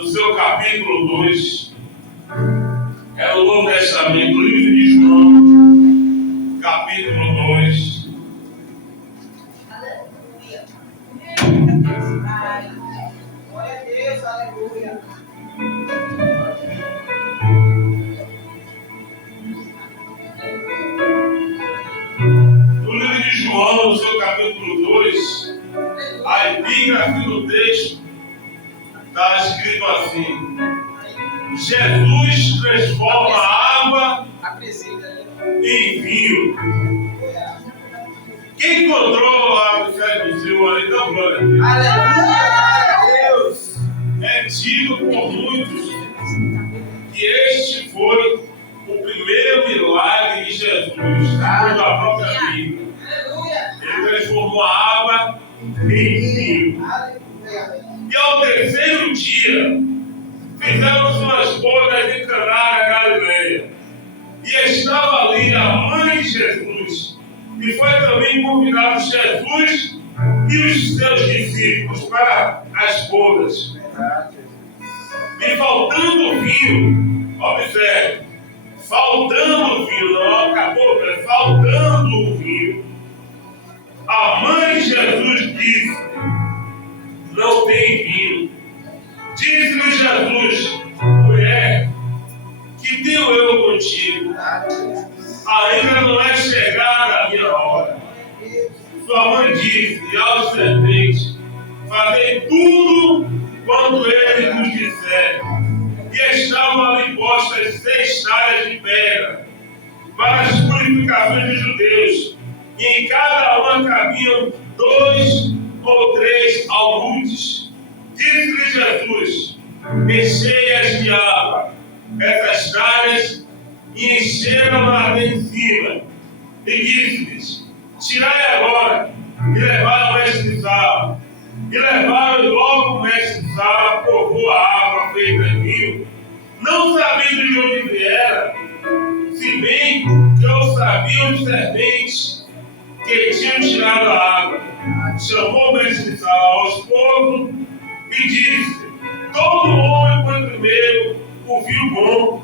no seu capítulo 2. É o Novo Testamento, o livro de João, capítulo 2. Aleluia. Glória a Deus, aleluia. No livro de João, no seu capítulo 2, a epígrafe do texto está escrito assim: Jesus transforma a água em vinho. Quem encontrou a mistério do Senhor ali, então, glória a Deus. Aleluia, Deus. É tido por muitos que este foi o primeiro milagre de Jesus, segundo a própria Bíblia. Ele transformou a água em vinho. E ao terceiro dia, fizeram suas bodas em Caná da Galileia. E estava ali a mãe de Jesus. E foi também convidado Jesus e os seus discípulos para as bodas. E faltando vinho, observe, faltando vinho, não acabou, mas faltando vinho, a mãe de Jesus disse: não tem vinho. Disse-lhe Jesus: mulher, que tenho eu contigo? Ainda não é chegada a minha hora. Sua mãe disse aos serventes: fazei tudo quanto ele vos disser. E estavam ali postas 6 talhas de pedra para as purificações dos judeus, e em cada uma cabiam 2 ou 3 almudes. Disse-lhe Jesus: enchei-as de água essas talhas, e encheram-na até em cima. E disse-lhes: tirai agora, e levai ao mestre de sala. E levaram, e logo o mestre de sala provou a água feita em vinho, não sabendo de onde viera, se bem que eu sabia os serventes que tinham tirado a água. Chamou o mestre de sala ao esposo e disse: todo homem põe primeiro o vinho bom,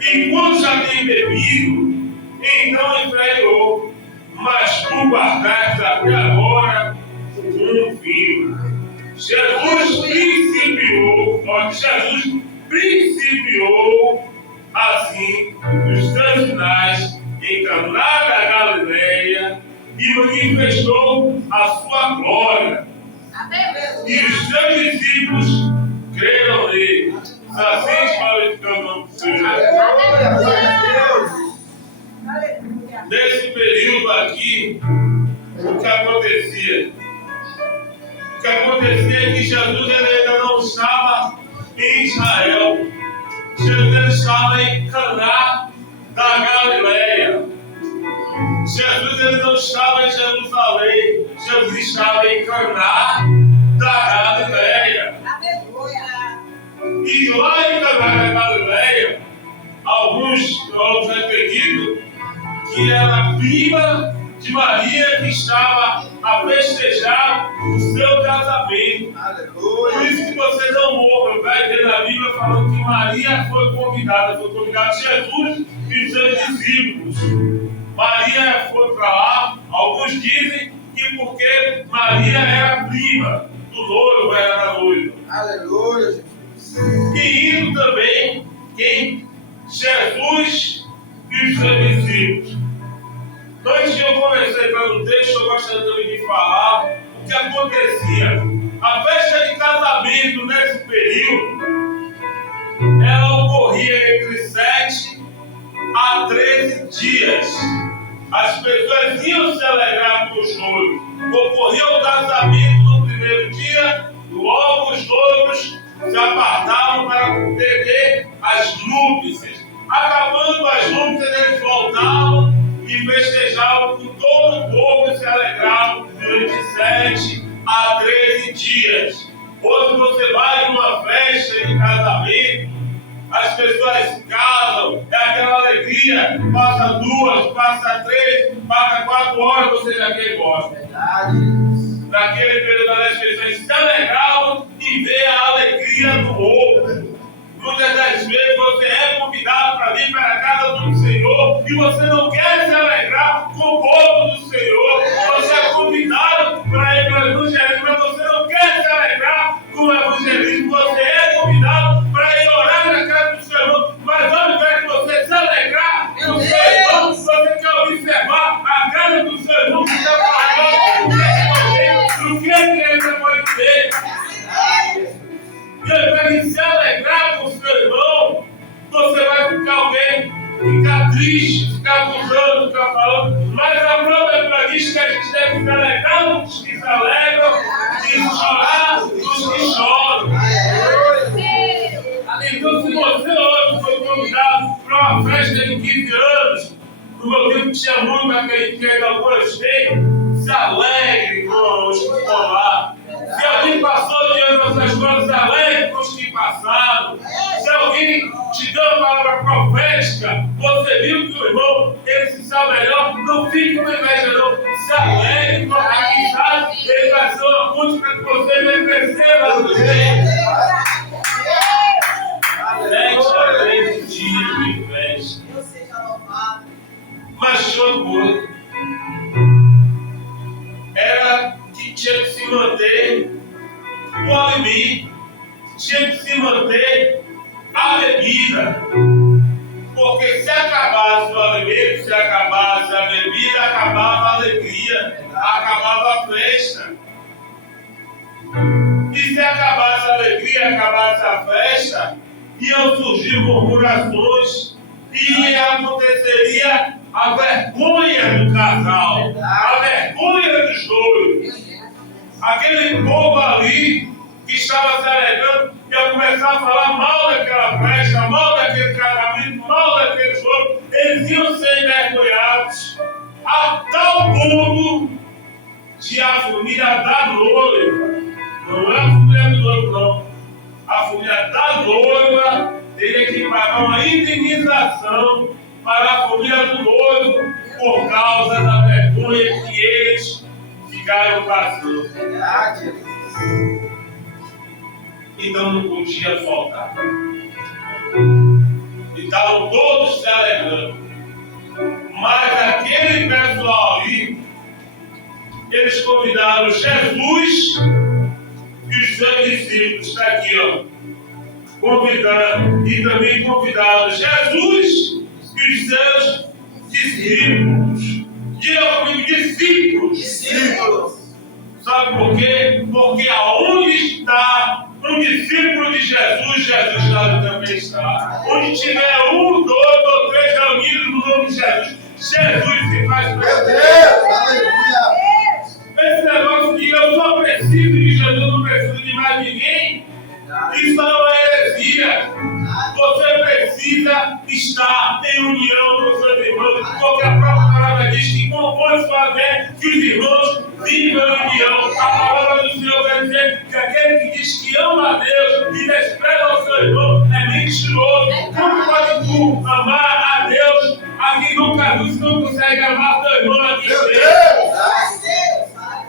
e quando já tem bebido, então enfrentou. Mas tu guardaste até agora o bom vinho. Jesus principiou assim os seus sinais em Caná da Galileia e manifestou a sua glória. E os seus discípulos creram nele. Assim glorificando o nome do Senhor. Nesse período aqui, o que acontecia? O que acontecia é que Jesus ele ainda não estava em Israel. Jesus estava em Caná da Galileia. Jesus ele não estava em Jerusalém. Jesus estava em Caná da Galileia. E lá em Caná da Galileia, alguns outros acreditam que era prima de Maria que estava a festejar o seu casamento. Aleluia. Por isso que você não vai ver na Bíblia falando que Maria foi convidada Jesus e os seus discípulos. Maria foi para lá, alguns dizem que porque Maria era prima do noivo, era da noiva. Aleluia. E indo também quem? Jesus e os seus discípulos. Antes de eu começar pelo texto, eu gostaria também de falar o que acontecia. A festa de casamento nesse período, ela ocorria entre 7 a 13 dias. As pessoas iam se alegrar com os noivos. Ocorria o casamento no primeiro dia, logo os noivos se apartavam para ter as núpcias. Acabando as núpcias, eles voltavam e festejavam com todo o povo e se alegravam durante 7 a 13 dias. Hoje você vai em uma festa de casamento, as pessoas casam, é aquela alegria, passa 2, passa 3, passa 4 horas, você já quer ir embora. Naquele período as pessoas se alegravam e ver a alegria alegria do outro. Muitas das vezes você é convidado para vir para a casa do Senhor e você não quer se alegrar com o povo do Senhor. Você é convidado para ir para o evangelismo, mas você não quer se alegrar com o evangelismo. Você é convidado para ir orar na casa do Senhor, mas ao invés de você se alegrar com o seu irmão, você quer observar a casa do seu irmão que está falando o que ele ainda pode ter. E ao invés de se alegrar com o seu irmão, você vai ficar o quê? Ficar triste, ficar acusando, ficar falando. Mas a própria Bíblia diz que a gente deve se alegrar dos que se alegram e chorar dos que choram. Então, se você hoje foi convidado para uma festa de 15 anos, por motivo que tinha muito naquele que ainda hoje tem, se alegre com os que estão lá. Se alguém passou diante dessas coisas, se alegre com os que passaram. Se alguém te deu uma palavra profética, você viu que o irmão, ele se sabe melhor, não fique com inveja não. Se alegre com a amizade, ele vai ser uma ponte para que você vai crescer na sua vida. Alegre dia de inveja. Mas tinha uma coisa. Era que tinha que se manter o alimento, tinha que se manter a bebida. Porque se acabasse o alimento, se acabasse a bebida, acabava a alegria, acabava a festa. E se acabasse a alegria, acabasse a festa, iam surgir murmurações e aconteceria a vergonha do casal, a vergonha dos dois. Aquele povo ali que estava se alegrando ia começar a falar mal daquela festa, mal daquele casamento, mal daquele jogo. Eles iam ser envergonhados a tal ponto de a família da noiva, não é a família do noivo não, a família da noiva teria que pagar uma indenização para a família do noivo por causa da vergonha que eles ficaram passando. Então não podia faltar. E estavam todos se alegrando. Mas aquele pessoal ali, eles convidaram Jesus e os seus discípulos. Está aqui, ó. Convidaram, e também convidaram Jesus e os seus discípulos. Diga comigo, discípulos. Sabe por quê? Porque aonde está um discípulo de Jesus, Jesus lá também está. Onde tiver um, dois ou três reunidos no nome de Jesus, Jesus se faz presente. Esse negócio de eu só preciso de Jesus, não preciso de mais ninguém, isso é uma heresia. Você precisa estar em união com seus irmãos, porque a própria palavra diz que como pode fazer que os irmãos vivam em união. A palavra do Senhor vai dizer que aquele que diz que ama a Deus e despreza o seu irmão é mentiroso. Como pode tu amar a Deus a quem nunca viu, se não consegue amar teu irmão aqui dentro?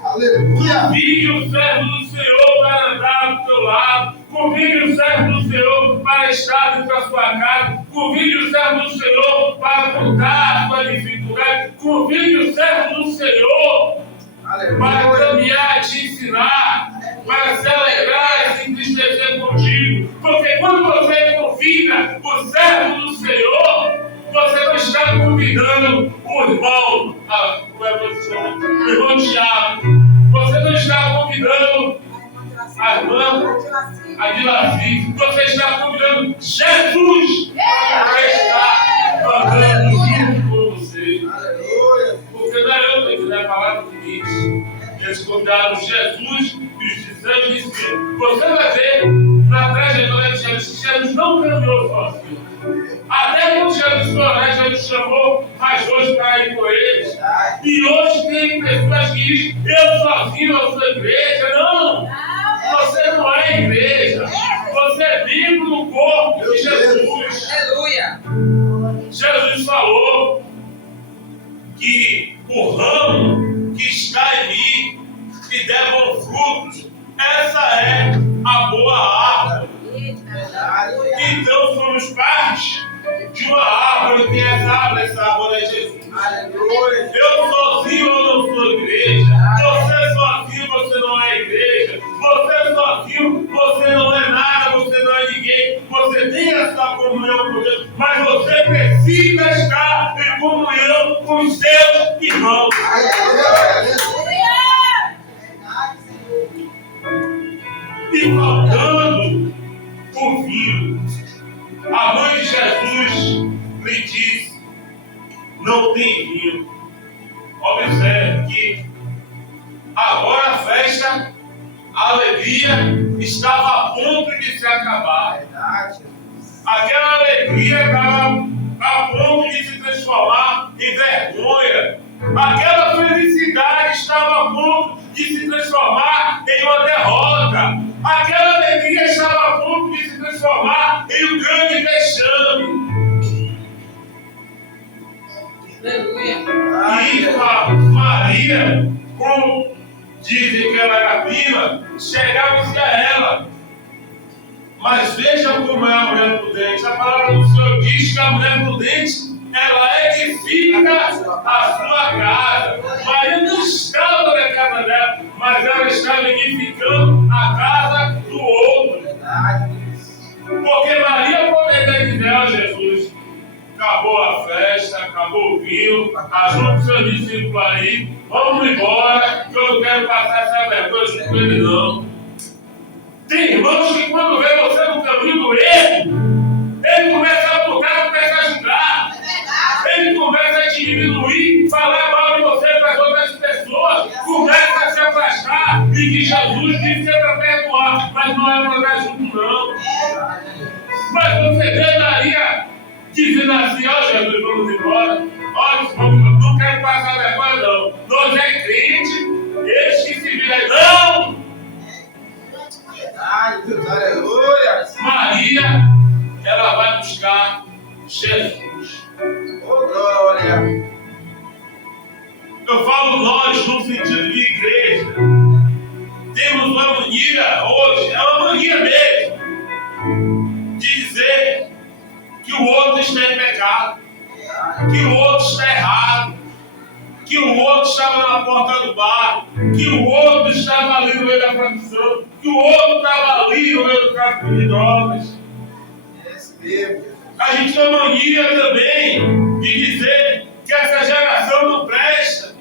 Aleluia! Convide o servo do Senhor para andar do teu lado. Convide o servo do Senhor para estar dentro da sua casa. Convide o servo do Senhor para contar a sua dificuldade. Convide o servo do Senhor para caminhar e te ensinar, para se alegrar e se entristecer contigo. Porque quando você convida o servo do Senhor, você não está convidando o irmão, o irmão Tiago. Você não está convidando a irmã Adilaci. Você está convidando Jesus para estar andando junto com você. Porque não é eu que quiser falar do que diz. Eles convidaram Jesus e os seus discípulos. Você vai ver na trajetória de Jesus que Jesus não caminhou sozinho. Até quando Jesus foi, Jesus chamou mais dois para ir com eles. E hoje tem pessoas que dizem, eu sozinho eu sou igreja. Não! Você não é igreja. Você é membro do corpo de Jesus. Aleluia! Jesus falou que o ramo que está em mim, que der bons frutos, essa é a boa árvore. somos partes de uma árvore. Quem é essa árvore é Jesus. Aleluia. Eu sozinho eu não sou igreja. Você sozinho você não é igreja. Você sozinho você não é nada, você não é ninguém. Você tem a sua comunhão com Deus, mas você precisa estar em comunhão com os seus irmãos. E faltando o vinho, a mãe de Jesus lhe disse: não tem vinho. Observe que agora a festa, a alegria estava a ponto de se acabar. Aquela alegria estava a ponto de se transformar em vergonha. Aquela felicidade estava a ponto de se transformar em uma derrota. Aquela alegria estava a ponto de se transformar em um grande vexame. E a Maria, como dizem que ela era prima, chegava-se a ela. Mas veja como é a mulher prudente. A palavra do Senhor diz que a mulher prudente, ela edifica a sua casa. Maria não estava na casa dela, mas ela estava edificando a casa do outro. Porque Maria poderia dizer: ó Jesus, acabou a festa, acabou o vinho, ajuda os seus discípulos aí, vamos embora, que eu não quero passar essa vergonha junto com ele não. Tem irmãos que quando vê você no caminho do erro, ele começa a apontar, começa a julgar. Ele começa a te diminuir, falar mal de você para as outras pessoas, começa a se afastar. E que Jesus disse que é para perdoar, mas não é para andar junto não. Mas você vê Maria dizendo assim: ó Jesus, vamos embora. Ó, não quero passar vergonha não. Nós é crente, eles que se viram não. Aleluia. Maria, ela vai buscar Jesus. Oh, glória. Eu falo nós no sentido de igreja. Temos uma mania hoje, é uma mania mesmo, de dizer que o outro está em pecado, que o outro está errado, que o outro estava na porta do bar, que o outro estava ali no meio da produção, que o outro estava ali no meio do tráfico de drogas. A gente tem mania também de dizer que essa geração não presta,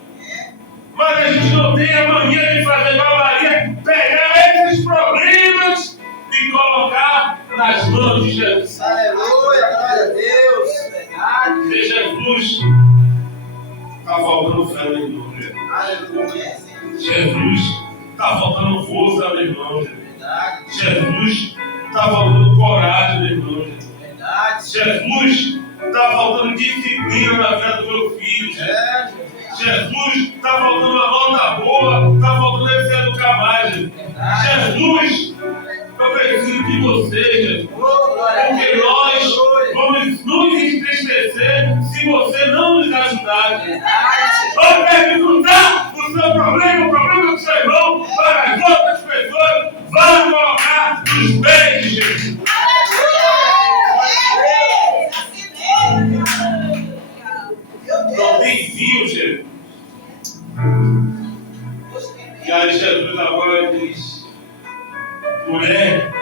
mas a gente não tem a mania de fazer igual a Maria, pegar esses problemas e colocar nas mãos de Jesus. Aleluia, glória a Deus. Verdade. Se Jesus está faltando fé no irmão, né? Aleluia. Jesus está faltando força no irmão, né? Verdade. Jesus está faltando coragem no irmão, né? Verdade. Jesus está faltando disciplina na vida do meu filho, né? Jesus está faltando uma nota boa, está faltando ele se educar mais, né? Jesus, eu preciso de você, Jesus. Porque nós vamos nos entristecer se você não nos ajudar. Vai perguntar o seu problema, o problema do seu irmão, para as outras pessoas. Vai colocar nos pés de Jesus. Não tem vinho, Jesus. E aí Jesus agora diz: mulher,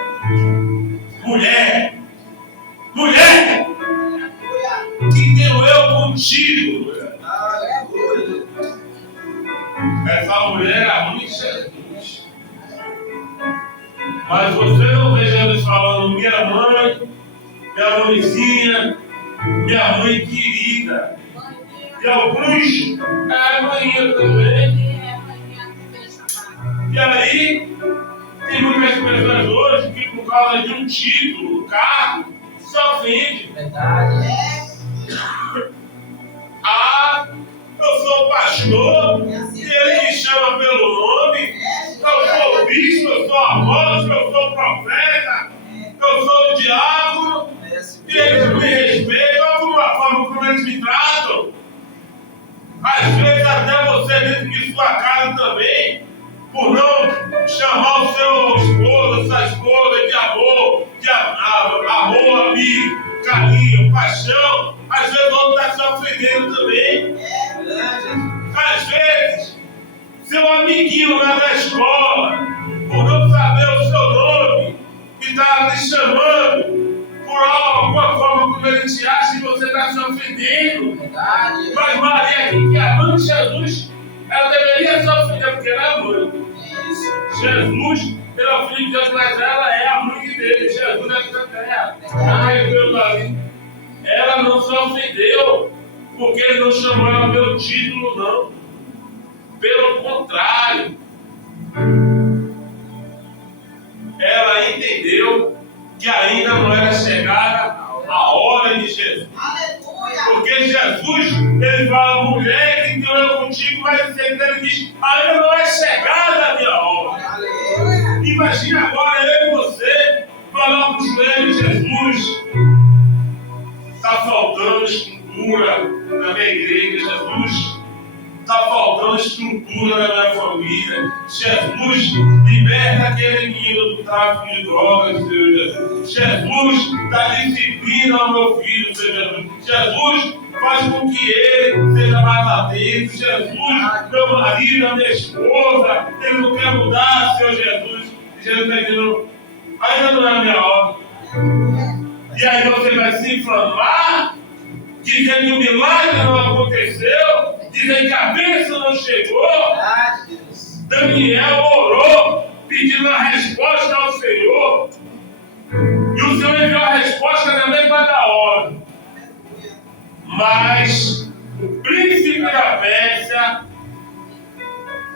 mulher, mulher, que tenho eu contigo? Essa mulher é a mãe de Jesus. Mas você não vê Jesus falando: minha mãe, minha mãezinha, minha mãe querida. E alguns é manhã também. E aí, tem muitas pessoas hoje que por causa de um título, cargo, se ofende. Verdade. Ah, eu sou pastor, e ele me chama pelo nome. Eu sou bispo, eu sou apóstolo, eu sou profeta, eu sou diácono. E eles me respeitam, alguma forma como eles me tratam. Às vezes até você dentro de sua casa também, por não chamar o seu esposo, sua esposa de amor, amor, amigo. paixão. Às vezes o outro está se ofendendo também. Às vezes, seu amiguinho lá na escola, por não saber o seu nome, que está te chamando por alguma forma como ele te acha e você está se ofendendo. Mas Maria, que é a mãe de Jesus, ela deveria se ofender porque ela é a mãe. Jesus, pelo Filho de Deus, mas ela é a mãe dele. Jesus é da terra. Ela não se ofendeu porque ele não chamou ela pelo título, não. Pelo contrário, ela entendeu que ainda não era chegada a hora de Jesus. Porque Jesus, ele fala, mulher que tenho eu contigo, mas ele diz, ainda não é chegada a minha hora. Imagina agora eu e você falar para os joelhos, Jesus, está faltando estrutura na minha igreja, Jesus. Está faltando estrutura na minha família. Jesus, liberta aquele menino do tráfico de drogas, Senhor Jesus. Jesus, dá disciplina ao meu filho, Senhor Jesus. Jesus, faz com que ele seja mais atento. Jesus, meu marido, a minha esposa, ele não quer mudar, Senhor Jesus. Jesus está dizendo, ainda não é a minha hora. E aí você vai se inflamar, dizendo que o milagre não aconteceu, dizendo que a bênção não chegou. Daniel orou, pedindo a resposta ao Senhor. E o Senhor enviou a resposta na mesma da hora. Mas o príncipe da Pérsia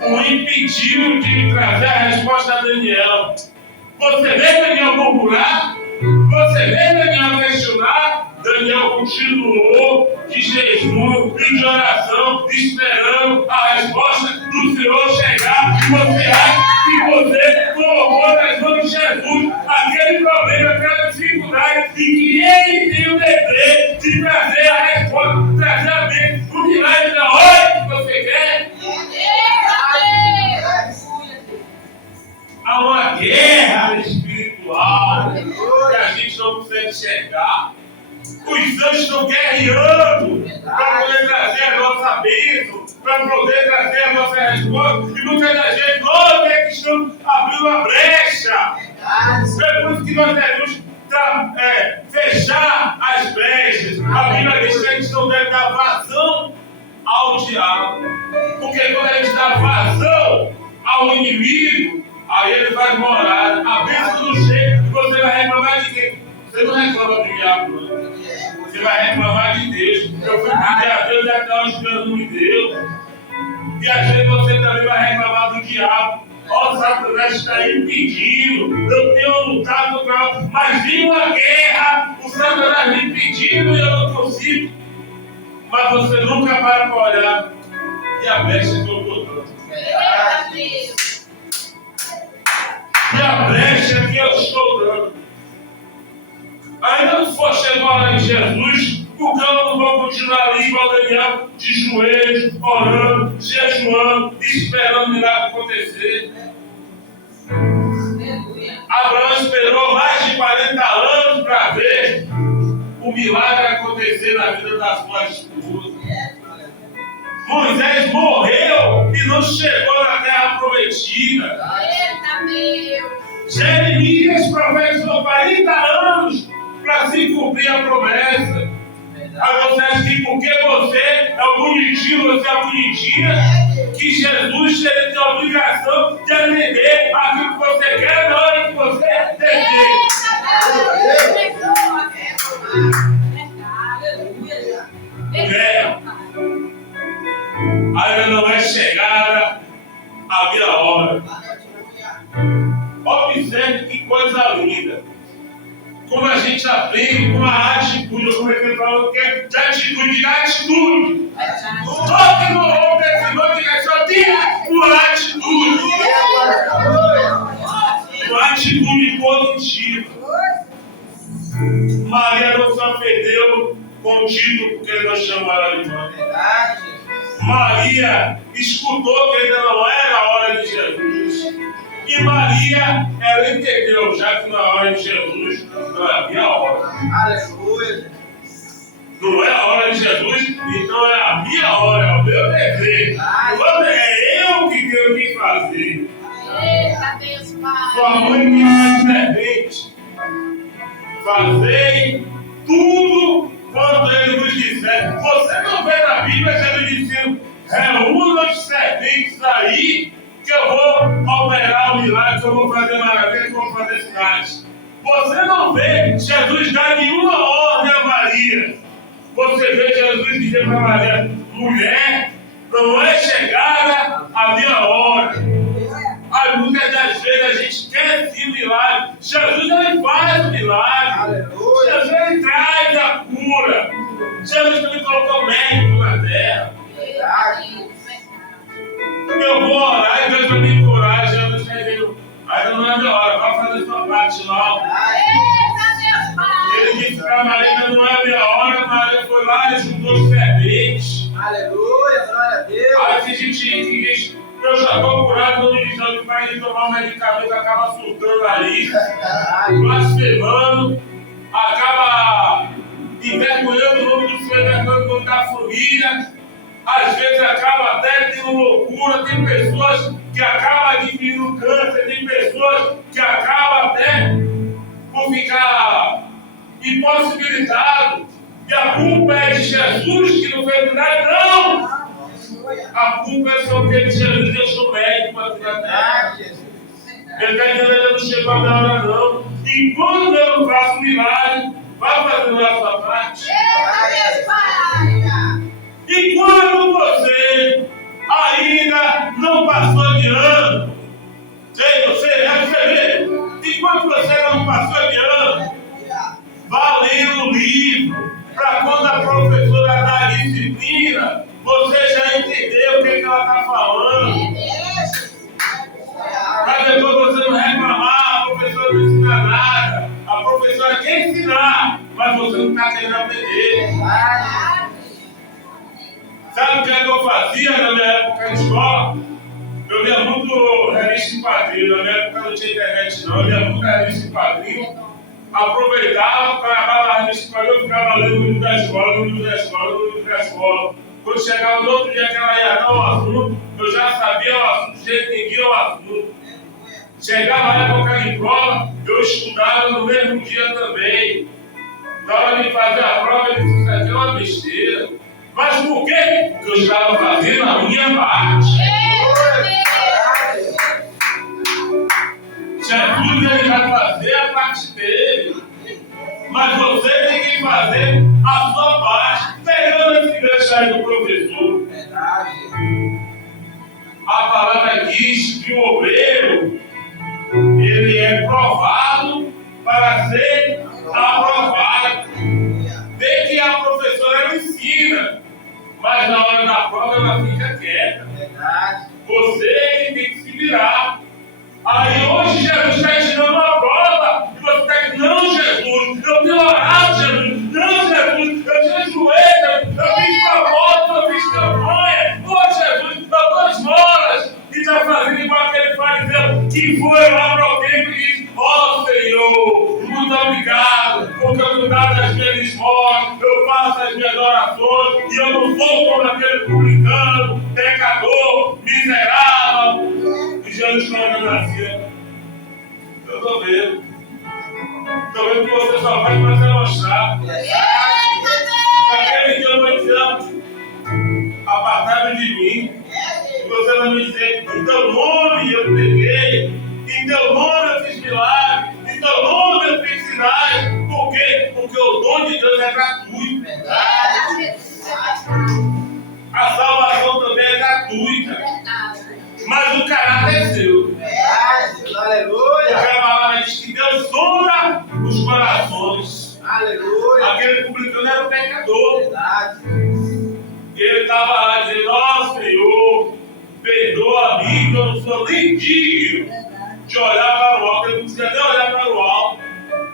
o impediu de trazer a resposta a Daniel. Você vê Daniel murmurar? Você vê Daniel questionar? Daniel continuou de jejum e de oração, esperando a resposta do Senhor chegar. E você acha que você colocou nas mãos de Jesus aquele problema, aquela dificuldade, e que Ele tem o dever de trazer a resposta, trazer a bênção, o milagre na hora que você quer. Há uma guerra espiritual que a gente não consegue enxergar. Os anjos estão guerreando para poder trazer a nossa bênção, para poder trazer a nossa resposta. E muitas das vezes nós é que estamos abrindo a brecha. É por isso que nós devemos fechar as brechas. A Bíblia diz que a gente não deve dar vazão ao diabo. Porque quando a gente dá vazão ao inimigo, aí ele vai morar. A bênção não chega e você vai reclamar de quem? Você não reclama do diabo, não. Você vai reclamar de Deus. Eu fui pedir a Deus e até hoje Deus não me deu. E às vezes você também vai reclamar do diabo. Ó, o Satanás está impedindo. Eu tenho lutado com ela, mas vem uma guerra. O Satanás me impedindo e eu não consigo. Mas você nunca para olhar. E a brecha que eu estou dando. E a brecha que eu estou dando. Ainda não for chegar a hora de Jesus, porque eu não vou continuar ali igual Daniel, de joelhos, orando, jejuando, esperando o milagre acontecer. Abraão esperou mais de 40 anos para ver o milagre acontecer na vida da sua esposa. Moisés morreu e não chegou na terra prometida. Jeremias profetizou 40 anos para se cumprir a promessa. Aí você acha que porque você é o bonitinho, você é a bonitinha, que Jesus tem a obrigação de atender aquilo que você quer na hora que você deseja. Ainda não é chegada a minha hora. Observe que coisa linda. Como a gente aprende com a atitude. Eu comecei falando que é de atitude. Toque no ombro desse nome que só diga por atitude. Uma atitude positiva. Maria não se ofendeu com o título porque ele não chamou ela de mãe. Maria escutou que ainda não era a hora de Jesus. E Maria, ela entendeu já que na hora de Jesus não havia hora. Aleluia. Não é a hora de Jesus, então é a minha hora, é o meu dever. É eu que tenho que fazer. Eita, Deus, Pai. Sua mãe me servente. Fazei tudo quanto ele nos disser. Você não vê na Bíblia Jesus dizendo: reúna os serventes aí, que eu vou operar o milagre, que eu vou fazer maravilha, que eu vou fazer sinais. Você não vê Jesus dar nenhuma ordem a Maria. Você vê Jesus dizer para Maria: mulher, não é chegada a minha hora. Muitas das vezes a gente quer sim o milagre. Jesus ele faz o milagre. Aleluia. Jesus ele traz a cura. Jesus também colocou médico na terra. Eu vou orar e Deus vai me curar. Jesus está dizendo: ainda não é minha hora, vai fazer sua parte logo. Eita, Deus, Pai. Ele disse para Maria: não é minha hora. Maria foi lá e juntou os serventes. Aleluia, glória a Deus. Aí tem gente que diz: eu já estou curado, não me diz que vai tomar um medicamento, acaba surtando aí, blasfemando, acaba envergonhando o nome do Senhor, envergonhando o nome da família. Às vezes acaba até tendo loucura. Tem pessoas que acabam adquirindo câncer, tem pessoas que acabam até por ficar impossibilitado. E a culpa é de Jesus que não fez nada, não! A culpa é só que Jesus deixou médico aqui na terra. Ele está dizendo: ele não chegou a minha hora, não. Enquanto eu não faço milagre, vai fazendo a sua parte. Eita, Deus, Pai. Enquanto você ainda não passou de ano, você vê, enquanto você não passou de ano, vá lendo o livro, para quando a professora dá a disciplina, você já entendeu o que ela está falando. Para depois você não reclamar: a professora não ensina nada. A professora quer ensinar, mas você não está querendo aprender. Sabe o que eu fazia na minha época de escola? Eu lia muito revista em quadrinho. Na minha época não tinha internet, não. Eu lia muito revista em quadrinho. Aproveitava, acabava a revista em quadrinho, eu ficava lendo o livro da escola, no livro da escola, no livro da escola. Quando chegava no outro dia que ela ia dar o assunto, eu já sabia o assunto, já entendia o assunto. Chegava a época de prova, eu estudava no mesmo dia também. Na hora de fazer a prova, eu disse: isso aqui é uma besteira. Mas por quê? Porque eu estava fazendo a minha parte. Jesus ele vai fazer a parte dele. Mas você tem que fazer a sua parte. Pegando esse gancho aí do professor. A palavra diz que o obreiro ele é provado para ser aprovado. Vê que a professora ela ensina, mas na hora da prova ela fica quieta. Você que tem que se virar. Aí hoje Jesus está ensinando uma prova e você está dizendo: não, Jesus, eu tenho orado, Jesus, não, Jesus, eu jejuei, eu fiz propósito, eu fiz campanha. Ô Jesus, eu dou esmolas. E está fazendo igual aquele fariseu que foi lá para o templo e disse: ó Senhor, muito obrigado, porque eu dou as minhas esmolas, eu faço as minhas orações e eu não sou como aquele publicano, pecador, miserável. E Jesus está olhando assim: eu estou vendo. Estou vendo que você só faz para se mostrar. Aquele que eu vou dizer: apartai-me de mim. E você vai me dizer: em teu nome eu peguei, em teu nome eu fiz milagre, em teu nome eu fiz sinais. Por quê? Porque o dom de Deus é gratuito. A salvação também é gratuita. Mas o caráter é seu. Aleluia. Porque a palavra diz que Deus sonda os corações. Aleluia. Aquele publicano era um pecador. Verdade. Ele estava lá dizendo: ó Senhor, perdoa-me, que eu não sou nem digno de olhar para o alto. Ele não precisa nem olhar para o alto.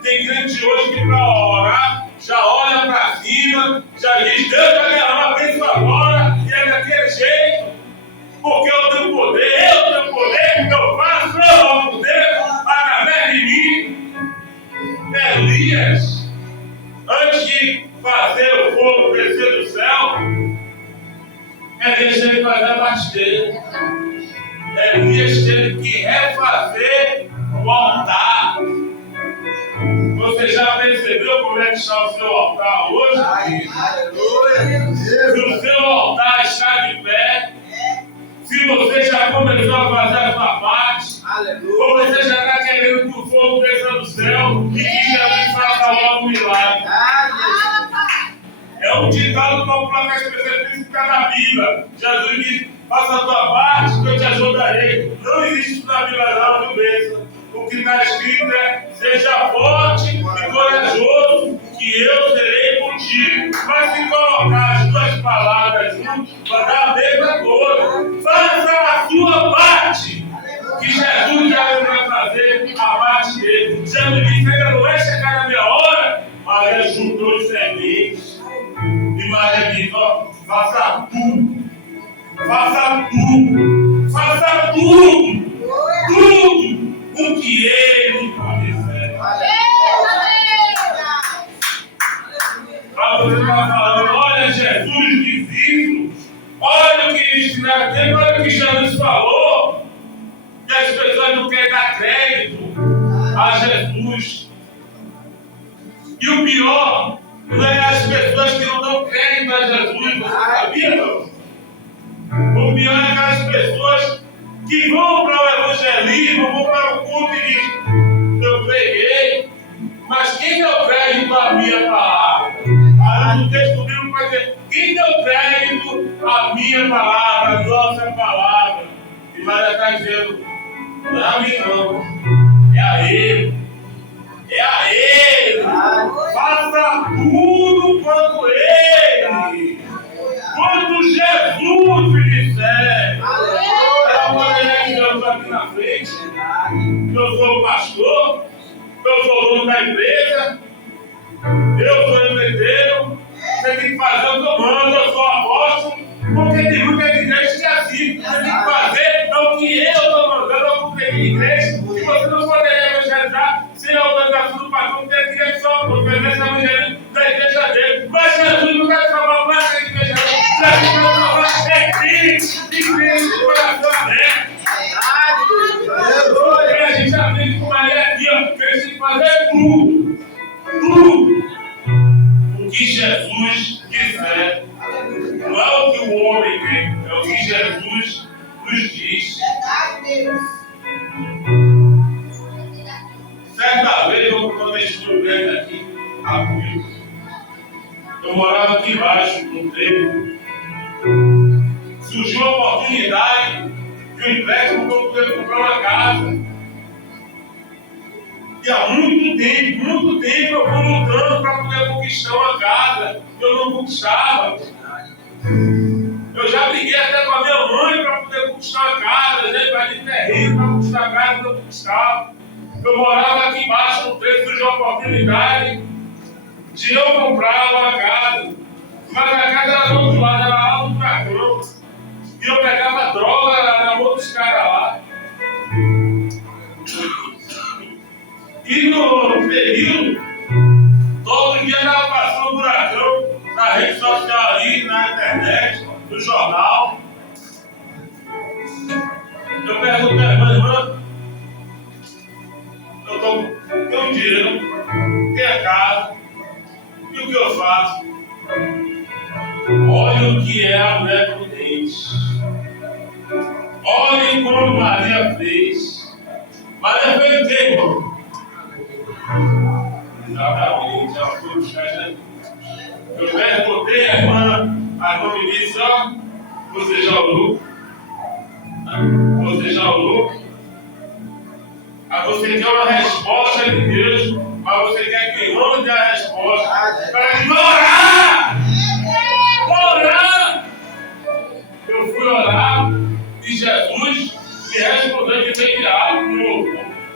Tem crente hoje que para orar já olha para cima, já diz: Deus vai derramar a bênção agora, e é daquele jeito. Porque eu tenho poder, eu faço, eu amo poder através de mim. Elias, antes de fazer o fogo descer do céu, é deixar ele fazer a parte dele. Elias teve que refazer o altar. Você já percebeu como é que está o seu altar hoje? Aleluia. Se o seu altar está de pé, se você já começou a fazer a sua parte, ou Aleluia. você já está querendo que o fogo desça do céu e que Jesus faça logo um milagre. É um ditado popular que as pessoas dizem que está na Bíblia. Jesus diz: faça a tua parte que eu te ajudarei. Não existe isso na Bíblia, não, viu, bênção? O que está escrito é: seja forte e corajoso, que eu serei contigo. Mas se colocar as duas palavras juntas, vai dar a mesma coisa. Faça a sua parte, que Jesus já vai fazer a parte dele. Jesus disse: ainda não vai chegar na minha hora, mas juntou os sementes. E Maria diz: ó, faça tudo. Faça tudo. Faça tudo. Tudo o que ele disser. Para você estar falando: olha, Jesus diz isso. Olha o que ensina tempo, olha o que Jesus falou. E as pessoas não querem dar crédito a Jesus. E o pior não é as pessoas que não dão crédito a Jesus. Você sabia, não? O pior é aquelas pessoas que vão para o evangelismo, vão para o culto e dizem: eu preguei, mas quem deu crédito à minha palavra? Aí no texto bíblico vai dizer: quem deu crédito à minha palavra, à nossa palavra? E Maria está dizendo: não é a mim não, é a ele. É a ele. Faça tudo quanto ele. Quando Jesus me disser. É uma mulher que eu estou aqui na frente. Eu sou o pastor. Eu sou o dono da empresa. Eu sou empreiteiro. Você tem que fazer o que eu mando. Eu sou apóstolo. Porque tem muitas igrejas que é assim. Você tem que fazer o que eu estou mandando. Eu comprei igreja. E você não poderia evangelizar sem a autorização do pastor, porque ele queria só oferecer evangelismo da igreja dele. Mas Jesus não quer salvar mais a igreja dele. Jesus quer salvar Cristo de coração aberto. Porque a gente aprende com Maria aqui, ó, que a gente tem que fazer tudo. Tudo. O que Jesus quiser. Não é o que o homem quer, é o que Jesus nos diz. Certa vez, eu vou contar uma história grande aqui, rápido. Eu morava aqui embaixo, no trevo. Surgiu a oportunidade de um empréstimo para eu poder comprar uma casa. E há muito tempo eu fui lutando para poder conquistar uma casa. Eu não conquistava. Eu já briguei até com a minha mãe para poder conquistar uma casa. Já invadi terreno para conquistar a casa, não conquistava. Eu morava aqui embaixo no trevo, surgiu a oportunidade de eu comprar uma casa. Mas a casa era do outro lado, era lá no Tracão. E eu pegava droga na mão dos caras lá. E no período, todo dia estava passando um buracão na rede social ali, na internet, no jornal. Eu perguntei à irmã: eu tenho dinheiro, tenho casa, e o que eu faço? Olha o que é a mulher prudente. Olhem como Maria fez. Maria fez o quê, irmão? Exatamente, já fui buscar Jesus. Eu perguntei à irmã me disse: ó, você já orou? Você já orou? Você quer uma resposta de Deus, mas você quer que eu não dê a resposta. Para de orar! Orar! Eu fui orar e Jesus me respondeu de imediato.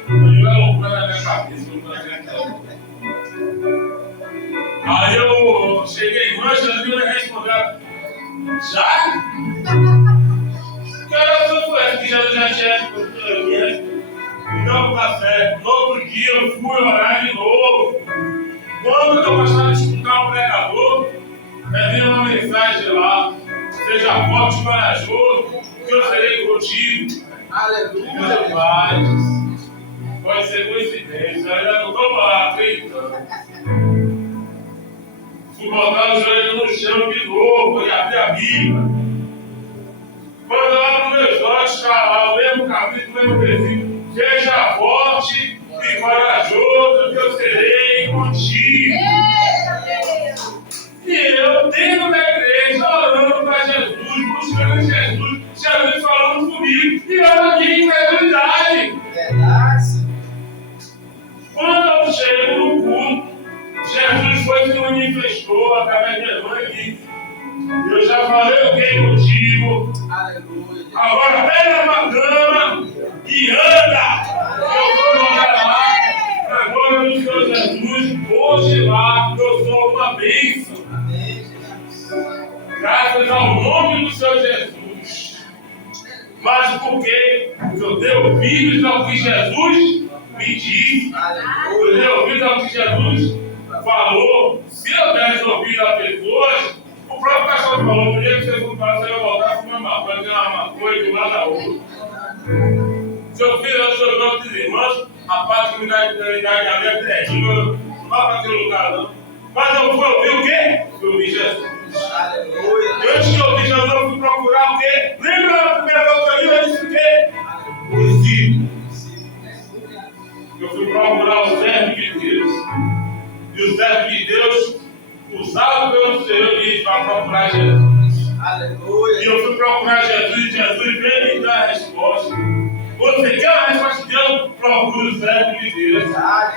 Eu era loucura na minha cabeça. Aí eu cheguei em mancha, Jesus me respondeu: já? Que oração foi essa que Jesus já tinha respondido? Então tá certo. No outro dia eu fui orar de novo. Quando eu gostava de escutar pregador, envia uma mensagem lá. Seja forte e corajoso, que eu serei contigo. Aleluia. Rapaz, pode ser coincidência, eu ainda não estou lá acreditando. Fui botar o joelho no chão de novo e abrir a Bíblia. Quando eu abro meus olhos, está lá o mesmo capítulo, o mesmo versículo. Seja forte e corajoso, que eu serei contigo. E eu dentro da igreja, orando para Jesus, buscando Jesus, Jesus falando comigo, e eu aqui em incredulidade. Verdade. Quando eu chego no culto, Jesus foi se manifestou através da irmã aqui. Eu já falei o que contigo. Aleluia. Agora pega a cama e anda. Eu vou jogar lá. Agora no Senhor Jesus, hoje lá, eu sou uma bênção. Amém, Jesus. Graças ao nome do Senhor Jesus. Mas porque eu dei ouvidos ao que Jesus me disse. Eu dei ouvidos ao que Jesus falou. Se eu desse ouvido a pessoas, o próprio pastor falou, no dia que você for para você vai voltar com uma maconha, tem uma maconha de um lado a outro. Se eu fiz aos seus outros irmãos, a parte que me dá a minha terrível, não vai para aquele lugar não. Mas eu fui ouvir o quê? Eu ouvi Jesus. Aleluia. Antes de ouvir Jesus, eu fui procurar o quê? Lembra da primeira doutrina? Eu disse o quê? O discípulo. Eu fui procurar o servo de Deus. E o servo de Deus, usado pelo Senhor, disse para procurar Jesus. Aleluia. E eu fui procurar Jesus e Jesus veio me dar a resposta. Você quer a resposta de Deus? Procure o servo de Deus. Verdade.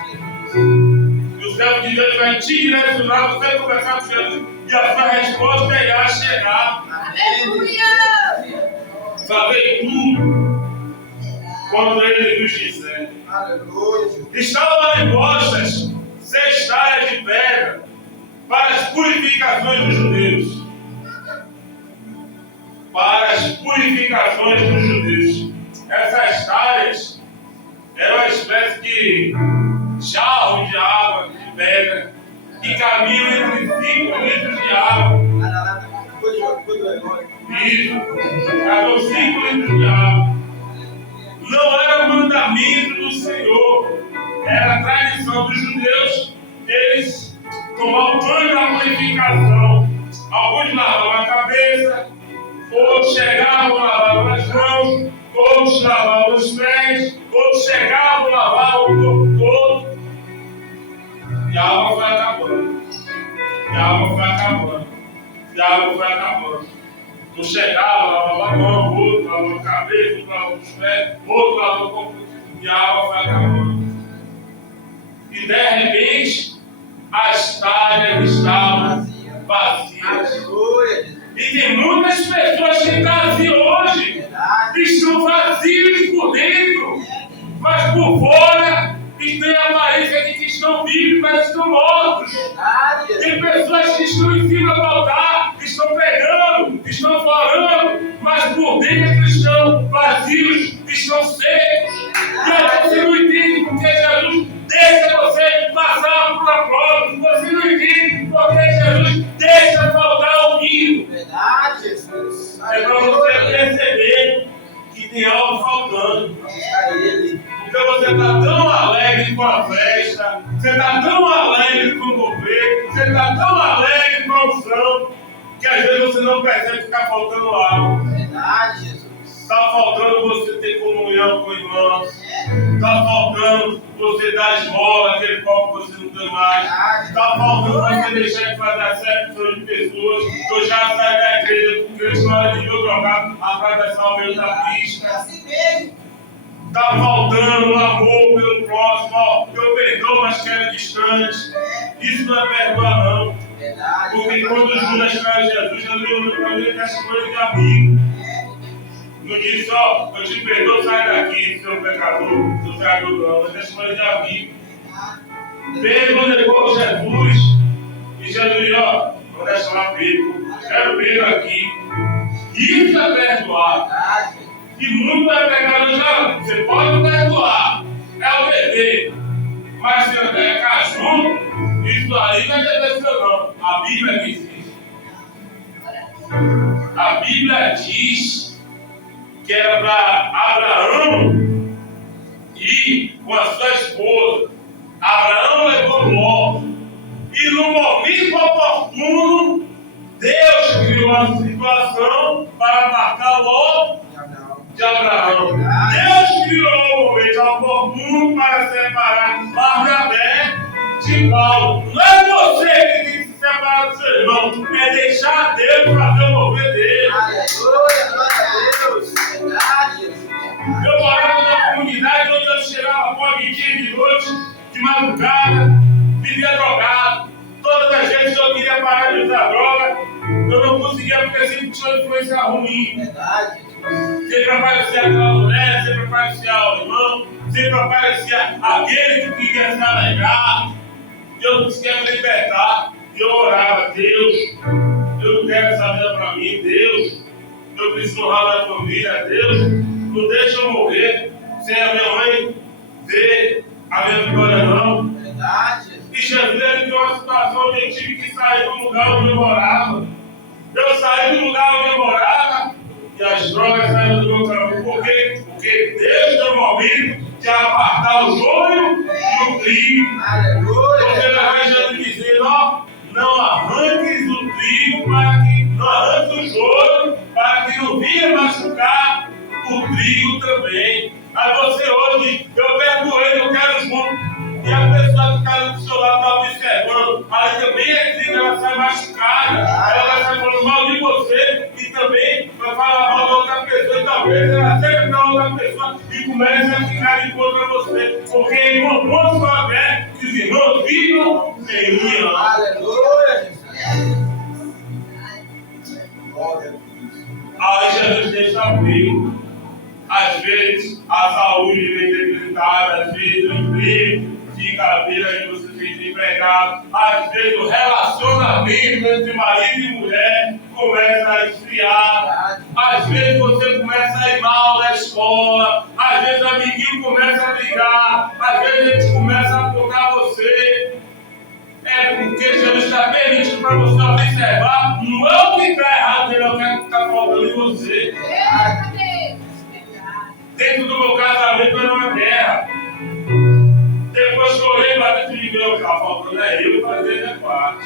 E o servo de Deus vai te direcionar, você vai conversar com Jesus. E a sua resposta irá chegar. Aleluia! Saber tudo quando ele nos disser. Aleluia. Estavam impostas 6 talhas de pedra para as purificações dos judeus. Para as purificações dos judeus. Essas talhas eram uma espécie de jarro de água, de pedra, que caminham entre 5 litros de água. Isso, caminham 5 litros de água. Não era o mandamento do Senhor, era a tradição dos judeus. Eles tomavam banho da purificação. Alguns lavavam a cabeça, outros chegavam, lavavam as mãos, outros lavavam os pés, outros chegavam, lavavam o corpo todo. E a água foi acabando. E a água foi acabando. E a água foi acabando. Um chegava, lavava a mão, outro lavava a cabeça, outro lavava os pés, outro lavava o corpo. E a água foi acabando. E de repente, as talhas estavam vazias. Aleluia. E tem muitas pessoas que estão assim hoje, que estão vazios por dentro, mas por fora têm a aparência de que estão vivos, mas estão mortos. Tem pessoas que estão em cima do altar, que estão pregando, que estão falando, mas por dentro estão vazios, estão secos. E aí você não entende porque Jesus deixa você passar por uma prova. Você não entende porque Jesus deixa faltar o vinho. Verdade, Jesus. É para você perceber que tem algo faltando. Porque você está tão alegre com a festa, você está tão alegre com o governo, você está tão alegre com a unção, que às vezes você não percebe que está faltando algo. Verdade, Jesus. Está faltando você ter comunhão com irmãos. Está faltando você dar esmola, aquele copo que você não tem mais. Está faltando você deixar de fazer acepção de pessoas. Eu já saí da igreja porque eu estou de eu jogar, atravessar o meio da pista. Está faltando o amor pelo próximo. Ó, eu perdoo, mas quero distante. Isso não é perdoar, não. Porque quando Judas traz Jesus, Jesus olhou para ele nessa coisa de amigo. Não disse, ó, eu te perdoo, sai daqui, seu pecador, seu traidor, mas nessa coisa de amigo. Pedro levou Jesus e Jesus disse, ó, vou deixar lá Pedro, quero Pedro aqui. Isso é perdoar. E muito é pecado já. Você pode perdoar, é o dever. Mas se eu pecar junto, isso aí não é dever seu não. A Bíblia diz isso. A Bíblia diz que era para Abraão ir com a sua esposa. Abraão levou Ló. E no momento oportuno, Deus criou a situação para marcar Ló de Abraão. Deus criou o momento oportuno para separar Barnabé de Paulo. Não é você que tem que se separar do seu irmão, é deixar Deus fazer o mover dele. Aleluia, glória a Deus. Verdade. Eu morava numa comunidade onde eu cheirava pó de dia e de noite, de madrugada, vivia drogado. Todas as vezes que eu queria parar de usar droga, eu não conseguia porque sempre tinha uma influência ruim. Verdade. Sempre aparecia aquela mulher, sempre aparecia o irmão, sempre aparecia aquele que queria se alegrar. E eu não conseguia me libertar. E eu orava, Deus, eu não quero essa vida para mim, Deus, eu preciso honrar minha família, Deus, não deixa eu morrer sem a minha mãe ver a minha vitória, não. Verdade. E Jesus ele criou uma situação onde eu tive que sair do lugar onde eu morava. Eu saí do lugar onde eu morava e as drogas saíram do meu caminho. Por quê? Porque Deus deu um momento de apartar o joio e o trigo. Aleluia. Você vai ver Jesus dizendo, ó, não arranques o trigo não arranques o joio para que não venha machucar o trigo também. Aí você hoje, eu quero doer, eu quero junto. E a pessoa que está do seu lado está observando, aí também é trigo, ela sai machucada, ela vai sair falando mal de você e também vai falar mal de outra pessoa, e talvez ela seja para outra pessoa e comece a ficar de contra você. Porque irmão, quando for aberto, que os irmãos vivam em minha. Aleluia. Aí Jesus deixa abrir. Às vezes a saúde vem debilitada, às vezes o emprego fica à beira de você ser desempregado, às vezes o relacionamento entre marido e mulher começa a esfriar, às vezes você começa a ir mal na escola, às vezes o amiguinho começa a brigar, às vezes a gente começa a apontar você. É porque Jesus está permitindo para você observar, não é o que está errado nele, é o que está faltando em você. Dentro do meu casamento era uma guerra. Depois que eu olhei para dentro de mim, está faltando é eu fazer minha parte.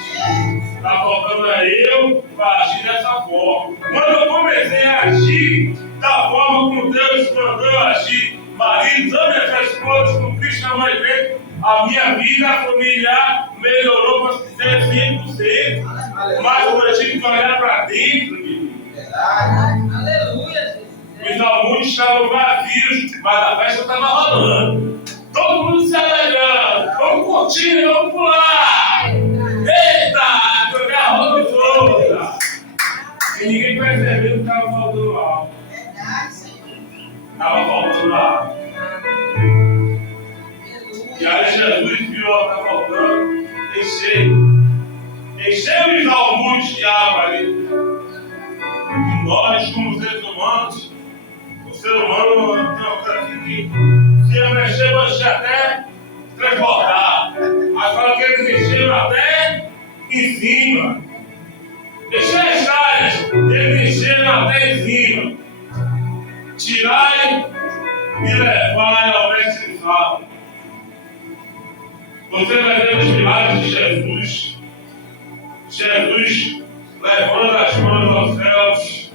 Está faltando é eu para agir dessa forma. Quando eu comecei a agir da forma como Deus mandou eu agir, maridos, ame as esposas, como Cristo amou a igreja, a minha vida familiar melhorou para se dizer 100%. Mas eu tive que olhar para dentro de mim. Aleluia. Os almoços estavam vazios, mas a festa estava rolando. Todo mundo se alegrando. Vamos curtir, vamos pular. Eita, jogar a roda solta. E ninguém percebeu que estava faltando algo. Estava faltando algo. E aí Jesus viu o que estava faltando. Encheu os almoços de água ali. E nós, como seres humanos, o ser humano tem uma coisa assim que se eu mexer, vai encher até transbordar. Agora que eles encheram até em cima. Encher as áreas, eles encheram até em cima. Tirai e levai ao mestre Fábio. Você vai ver os milagres de Jesus. Jesus levando as mãos aos céus,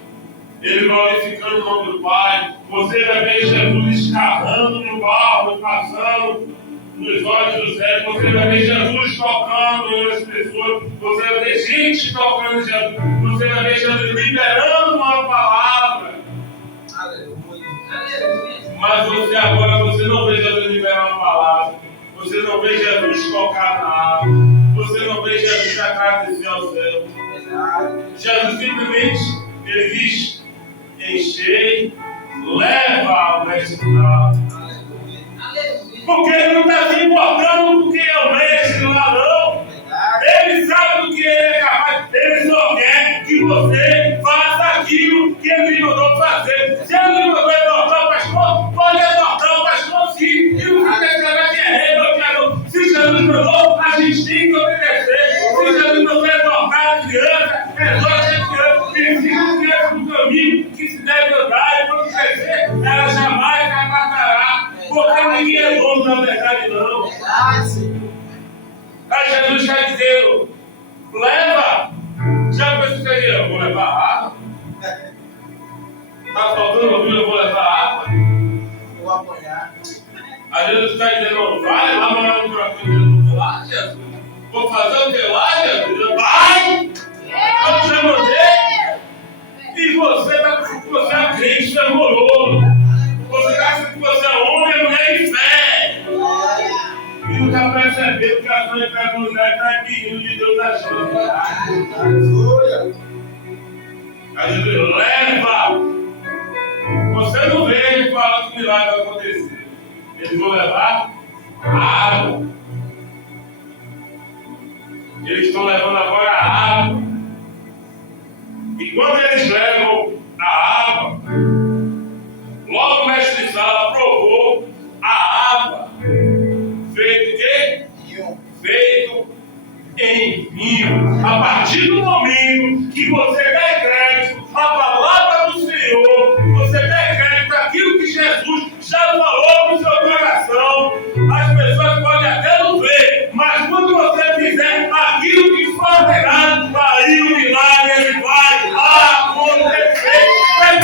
ele glorificando o nome do Pai. Você vai ver Jesus escarrando no barro, passando nos olhos do céu. Você vai ver Jesus tocando nas pessoas. Você vai ver gente tocando em Jesus. Você vai ver Jesus liberando uma palavra. Aleluia. Mas você agora não vê Jesus liberar uma palavra. Você não vê Jesus tocar na água. Você não vê Jesus agradecer ao céu. Jesus simplesmente, ele diz, enchei, leva ao mestre lá. Porque ele não está se importando com quem é o mestre lá, não. Ele sabe do que ele é capaz. Ele só quer que você faça aquilo que ele lhe mandou fazer. Se ele lhe mandou exortar o pastor, pode exortar o pastor sim. E não fica escrevendo que é rei ou que é não. Se Jesus mandou, a gente tem que obedecer. Se Jesus não quer tocar a criança, exorta a criança, ensina a criança no caminho que se deve andar, e quando crescer, ela jamais se apartará. Porque ninguém é dono da verdade, não. Aí Jesus está dizendo, leva. Já pensou que eu vou levar água? Está faltando ouvir, eu vou levar água? Vou apanhar. Aí Jesus está dizendo, vai lá morar no coração de Jesus. Lá, Jesus. Vou fazer o que lá, Jesus? Vai! Eu já mandei. E você está com que você é crente, você é moroso. Você está achando que você é homem, mulher de fé. E não está percebendo que a sua incredulidade está impedindo de Deus agir. Aí Jesus, leva. Você não vê falando que o milagre vai acontecer. Eles vão levar água. Eles estão levando agora a água. E quando eles levam a água, logo o mestre de sala provou a água. Feito de quê? Feito em vinho. A partir do momento que você der crédito à palavra do Senhor, você der crédito àquilo que Jesus já falou no seu coração, as pessoas podem até não ver, mas quando você fizer aquilo que for ordenado, aí o milagre ele vai acontecer. Vai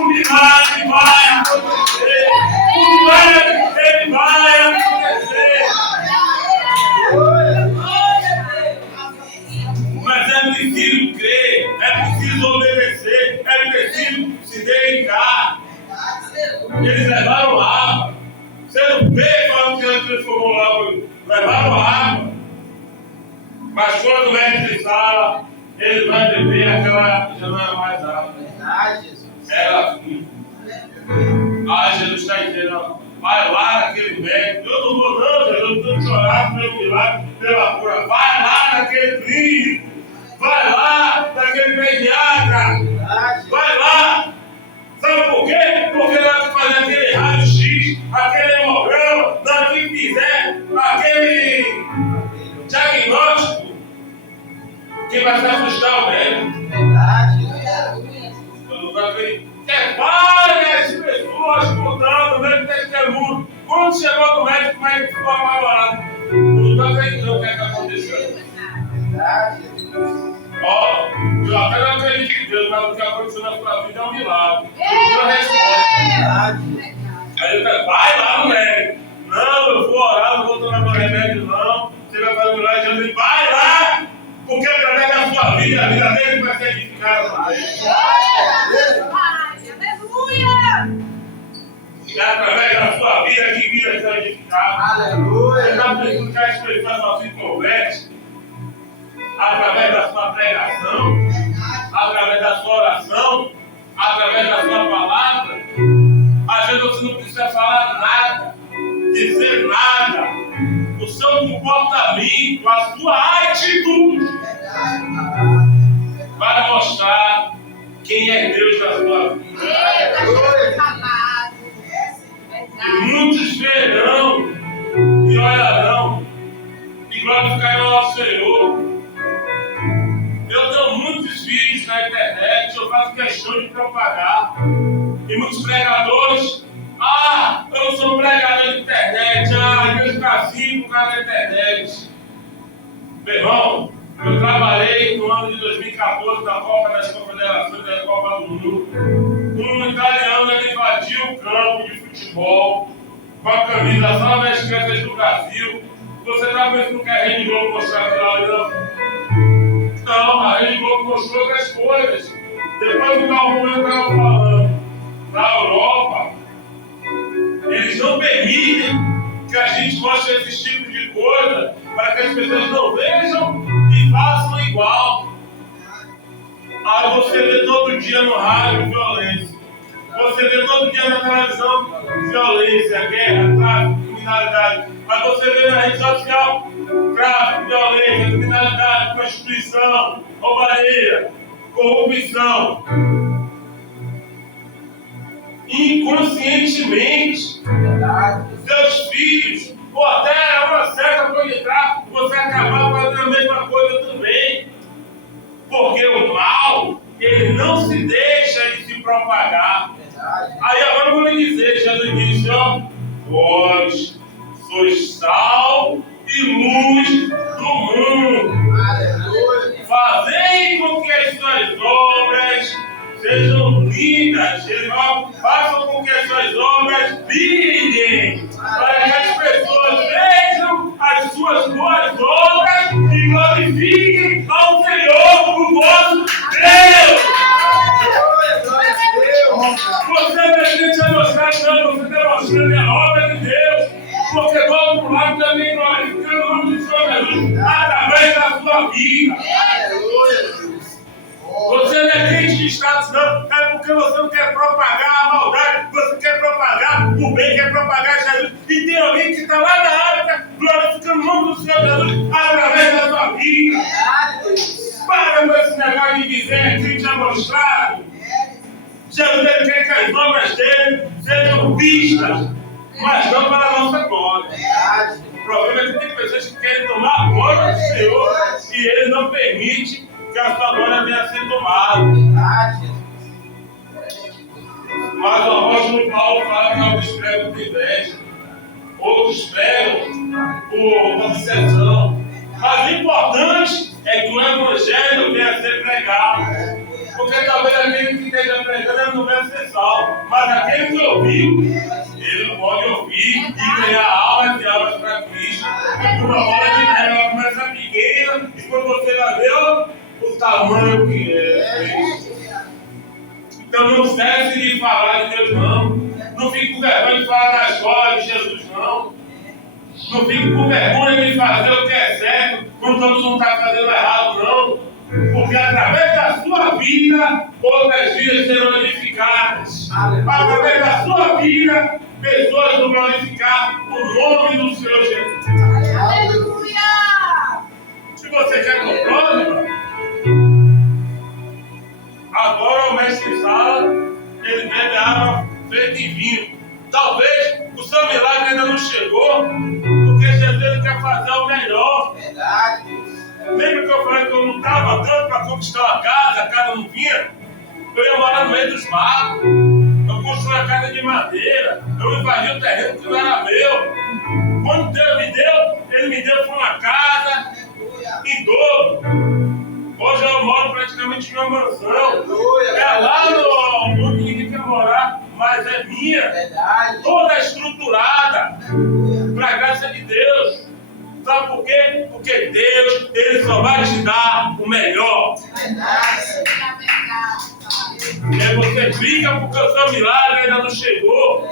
o milagre vai acontecer. O milagre ele vai acontecer. Mas é preciso crer, é preciso obedecer, é preciso se dedicar. Eles levaram água. Você não vê falando que eles transformou lá, levaram água. Mas quando o mestre fala, ele vai beber aquela, já não é mais água. Ela vinha. Aí Jesus está dizendo, vai lá naquele médico. Eu não vou não, Jesus, eu estou chorando pelo milagre, pela cura. Vai lá naquele clínico. Vai lá naquele pediatra. Vai lá. Sabe por quê? Porque nós vamos fazer aquele raio-x, aquele hemograma, nós que fizer aquele diagnóstico que vai se assustar o médico. Eu não vou acreditar. É várias pessoas contando o mesmo testemunho. Quando chegou no médico, o médico ficou apavorado. Eu não estou acreditando o que é que aconteceu. Ó, eu até não acredito em Deus, mas o que aconteceu na sua vida é um milagre. Aí eu falei, vai lá no médico. Não, eu vou orar, não vou tomar meu remédio, não. Você vai fazer um milagre. Eu disse, vai lá, porque através da sua vida, a vida dele vai ser edificada. E através da sua vida, que vida será edificada. Aleluia. Você está pensando que as pessoas só se convertem através da sua pregação, através da sua oração, através da sua palavra. Às vezes você não precisa falar nada, dizer nada. O seu comportamento, a sua atitude vai mostrar quem é Deus na sua vida. E muitos verão e olharão e glorificarão ao Senhor. Eu tenho muitos vídeos na internet, eu faço questão de propagar. E muitos pregadores, eu não sou pregador de internet, eu escassinho por causa da internet. Meu irmão, eu trabalhei no ano de 2014 na Copa das Confederações da Copa do Mundo. Um italiano ele invadiu o campo de futebol com a camisa só das crianças do Brasil. Você está pensando que a Rede Globo mostrou aquilo ali, não? Não, a Rede Globo mostrou outras coisas. Depois do Galvão eu estava falando, na Europa, eles não permitem que a gente mostre esse tipo de coisa para que as pessoas não vejam e façam igual. Aí você vê todo dia no rádio violência. Você vê todo dia na televisão violência, guerra, tráfico, criminalidade. Mas você vê na rede social tráfico, violência, criminalidade, prostituição, roubalheira, corrupção. Inconscientemente, seus filhos, ou até a hora certa para entrar, você Jesus disse, ó, vós sois sal e luz do mundo. Aleluia. Fazei com que as suas obras sejam lindas. Façam com que as suas obras brilhem, para que as pessoas vejam as suas boas obras e glorifiquem ao Senhor, o vosso Deus. Glória a Deus. Você não precisa mostrar, não, você está mostrando a obra de Deus, porque do outro lado também glorificando o nome do Senhor Jesus, através da sua vida. Aleluia. Você não é crente de status, não. É porque você não quer propagar a maldade, você quer propagar o bem, quer propagar Jesus. E tem alguém que está lá na África glorificando o nome do Senhor Jesus através da sua vida. Para com esse negócio de dizer que já mostraram. Jesus quer que as obras dele sejam vistas, mas não para a nossa glória. O problema é que tem pessoas que querem tomar a glória do Senhor e ele não permite que a sua glória venha a ser tomada. Mas o apóstolo Paulo fala que alguns pregam por inveja, outros pregam por obsessão. Mas o importante é que o evangelho venha a ser pregado. Porque talvez aquele que esteja pregando ele não venha a ser salvo. Mas aquele que ouviu, ele não pode ouvir e ganhar almas e almas para Cristo. Porque uma bola de neve, ela começa pequena e quando você vai ver, ó, o tamanho que é. Então não cesse de falar de Deus, não. Não fique com vergonha de falar da escola de Jesus, não. Não fique com vergonha de fazer o que é certo, quando todo mundo está fazendo errado, não. Porque através da sua vida, outras vidas serão edificadas. Através da sua vida, pessoas vão glorificar o nome do Senhor Jesus. Aleluia! Se você quer controle, agora o mestre sala, ele bebe água feita em vinho. Talvez o seu milagre ainda não chegou, porque Jesus quer fazer o melhor. Verdade. Lembra que eu falei que eu não estava tanto para conquistar uma casa, a casa não vinha? Eu ia morar no meio dos matos, eu construí uma casa de madeira, eu invadi o terreno que não era meu. Quando Deus me deu, Ele me deu uma casa em dobro. Hoje eu moro praticamente em uma mansão. É lá onde ninguém quer morar, mas é minha. Verdade. Toda estruturada, para a graça de Deus. Sabe por quê? Porque Deus, Ele só vai te dar o melhor. E aí você briga porque o seu milagre ainda não chegou.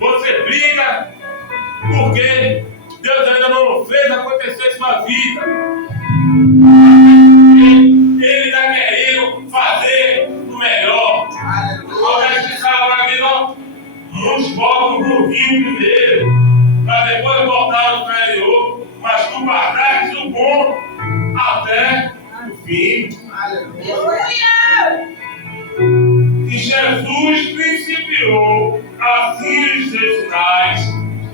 Você briga porque Deus ainda não fez acontecer em sua vida. Ele está querendo fazer o melhor. Ao invés de falar aqui, muitos povos no vinho primeiro, para depois voltar no inferior, mas tu guardaste o bom até o fim. E Jesus principiou assim os seus sinais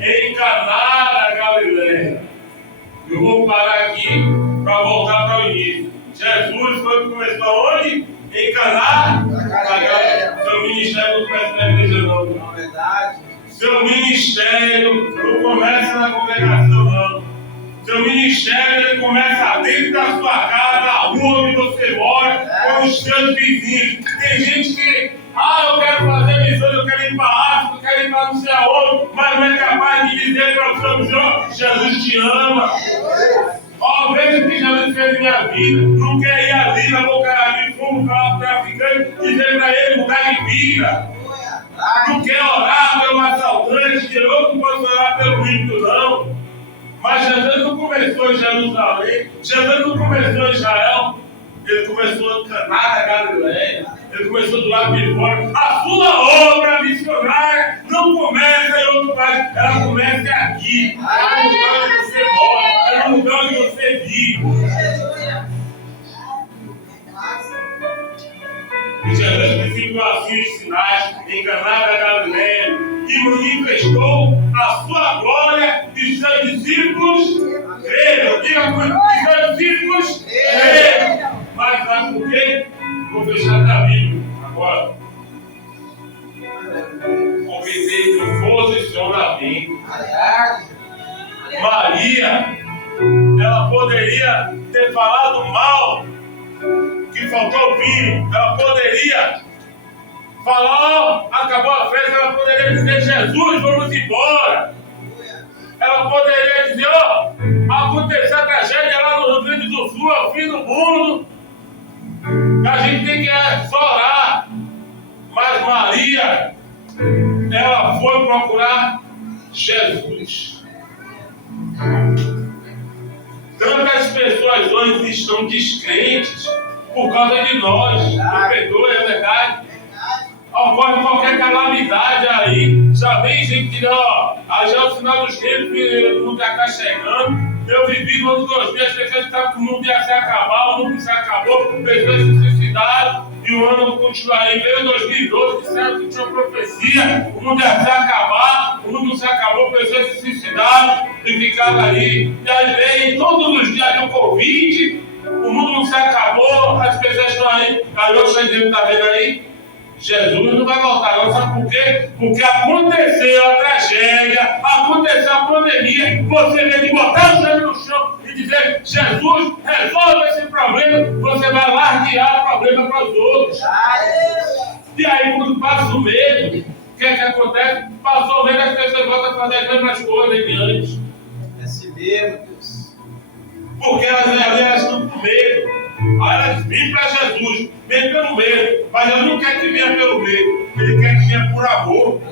em Caná da Galileia. Eu vou parar aqui para voltar para o início. Jesus foi que começou onde? Em Caná da Galileia. Seu ministério não começa na igreja, não. Verdade. Seu ministério não começa na congregação, não. Seu ministério ele começa dentro da sua casa, na rua onde você mora, com os seus vizinhos. Tem gente que, eu quero fazer missão, eu quero ir para a África, eu quero ir para não sei aonde, mas não é capaz de dizer para o seu Senhor, Jesus te ama. Veja o que Jesus fez em minha vida. Não quer ir ali na boca de fumo, falar para o traficante, dizer para ele mudar de vida. Não quer orar pelo assaltante, que eu não posso orar pelo ímpio, não. Mas Jesus não começou em Jerusalém, Jesus não começou em Israel, ele começou em Caná da Galileia, ele começou do lado de fora. A sua obra missionária não começa em outro país, ela começa aqui, é no lugar onde você mora, é no lugar onde você vive. E Jesus principiou assim os sinais em Caná da Galileia e manifestou a sua glória e seus discípulos creram. Diga comigo, seus discípulos creram. Mas sabe por quê? Vou fechar a Bíblia agora. Porque mim. Maria, ela poderia ter falado mal, que faltou vinho. Ela poderia falar, acabou a festa. Ela poderia dizer, Jesus, vamos embora. Ela poderia dizer, aconteceu a tragédia lá no Rio Grande do Sul, é o fim do mundo. A gente tem que orar. Mas Maria, ela foi procurar Jesus. Tantas pessoas hoje estão descrentes por causa de nós. Me perdoe, é verdade. Ocorre qualquer calamidade aí. Já vem gente que, aí já é o final dos tempos, o mundo já está chegando. Eu vivi no ano 2000, as pessoas estavam que o mundo ia se acabar, o mundo se acabou, pessoas se suicidaram, e o ano continua aí. Veio 2012, disseram que tinha profecia, o mundo ia se acabar, o mundo se acabou, pessoas se suicidaram e ficaram aí. E aí vem todos os dias do Covid, o mundo não se acabou, as pessoas estão aí. Aí hoje está vendo aí? Jesus não vai voltar, não. Sabe por quê? Porque aconteceu a tragédia, aconteceu a pandemia. Você vem de botar o joelho no chão e dizer, Jesus, resolve esse problema. Você vai larguear o problema para os outros. E aí, quando passa o medo, o que é que acontece? Passou o medo, as pessoas voltam a fazer as mesmas coisas de antes. É assim mesmo, Deus. Porque elas estão com medo. Aí elas vêm para Jesus, vem pelo medo, mas Ele não quer que venha pelo medo, Ele quer que venha por amor.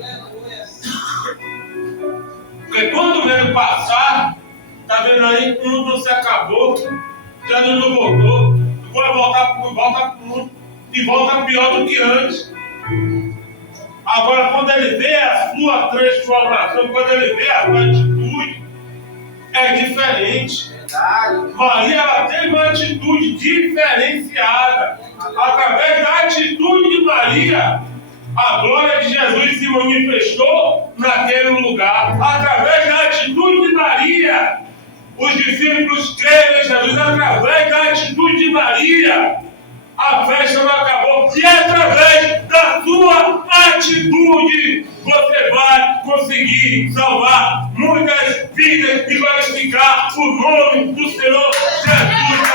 Porque quando o medo passar, está vendo aí, o mundo não se acabou, Jesus não voltou, vai volta para o mundo e volta pior do que antes. Agora, quando Ele vê a sua transformação, quando Ele vê a sua atitude, é diferente. Maria, ela teve uma atitude diferenciada. Através da atitude de Maria, a glória de Jesus se manifestou naquele lugar. Através da atitude de Maria, os discípulos creram em Jesus. Através da atitude de Maria, a festa não acabou. E através da sua atitude, você vai conseguir salvar muitas vidas e glorificar o nome do Senhor Jesus.